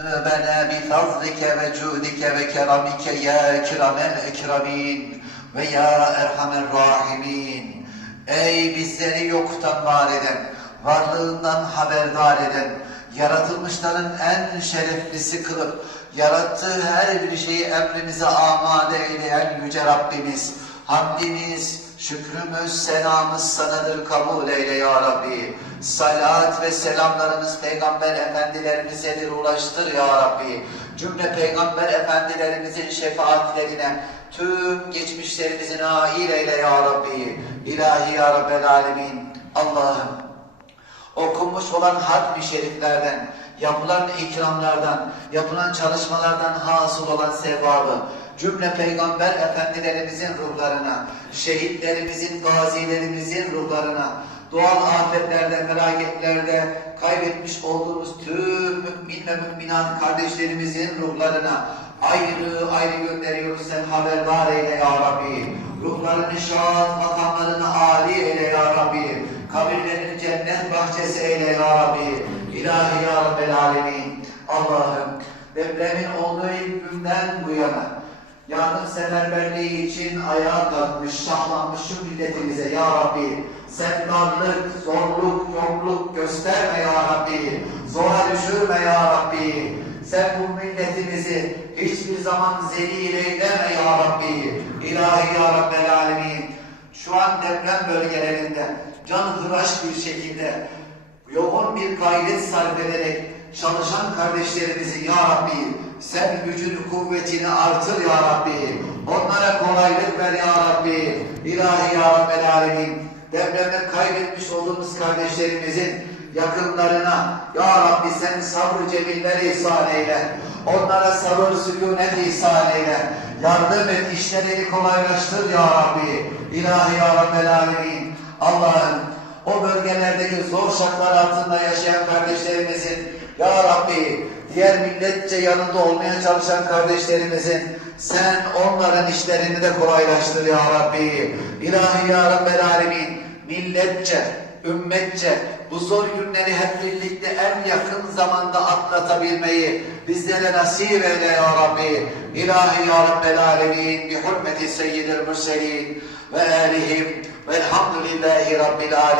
قلوبنا بفضلك وجودك وكرمك يا اكرم الاكرمين ve ya erhamer rahimin. Ey bizleri yoktan var eden, varlığından haberdar eden, yaratılmışların en şereflisi kılıp, yarattığı her bir şeyi emrimize amade eyleyen Yüce Rabbimiz, hamdimiz, şükrümüz, selamız sanadır kabul eyle ya Rabbi. Salat ve selamlarımız Peygamber Efendilerimizedir ulaştır ya Rabbi. Cümle Peygamber Efendilerimizin şefaatlerine, tüm geçmişlerimizi nail eyle ya Rabbi. İlahi ya Rabbel Alemin. Allah'ım okunmuş olan hatmi şeriflerden, yapılan ikramlardan, yapılan çalışmalardan hasıl olan sevabı, cümle peygamber efendilerimizin ruhlarına, şehitlerimizin, gazilerimizin ruhlarına, doğal afetlerde, felaketlerde kaybetmiş olduğumuz tüm mümin ve müminat kardeşlerimizin ruhlarına ayrı ayrı gönderiyoruz sen haberdar eyle ya Rabbi. Ruhlarını şad, makamlarını âli eyle ya Rabbi. Kabirlerini cennet bahçesi eyle ya Rabbi. İlahi ya Rabbel Alemin. Allah'ım depremin olduğu ilk günden bu yana yardımseverberliği için ayağa kalkmış, şahlanmış şu milletimize ya Rabbi. Sen darlık, zorluk, yokluk gösterme ya Rabbi. Zora düşürme ya Rabbi. Sen bu milletimizi hiçbir zaman zelil eyleme ya Rabbi. İlahi ya Rabbel Alemin. Şu an deprem bölgelerinde can hıraş bir şekilde yoğun bir gayret sarf ederek çalışan kardeşlerimizi ya Rabbi sen gücünü kuvvetini artır ya Rabbi. Onlara kolaylık ver ya Rabbi. İlahi ya Rabbel Alemin. Depremde kaybetmiş olduğumuz kardeşlerimizin yakınlarına Ya Rabbi sen sabrı cemiller ihsan eyle. Onlara sabır sükunet ihsan eyle. Yardım et işlerini kolaylaştır ya Rabbi. İlahi ya Rabbel Alemin. Allah'ım o bölgelerdeki zor şartlar altında yaşayan kardeşlerimizin Ya Rabbi diğer milletçe yanında olmaya çalışan kardeşlerimizin sen onların işlerini de kolaylaştır ya Rabbi. İlahi ya Rabbel Alemin milletçe, ümmetçe bu zor günleri hep birlikte en yakın zamanda atlatabilmeyi bizlere nasip eyle ya Rabbi. İlahi ya Rabbel Alemin bi hurmeti seyyidil mürselin ve alihim velhamdülillahi Rabbil Alemin.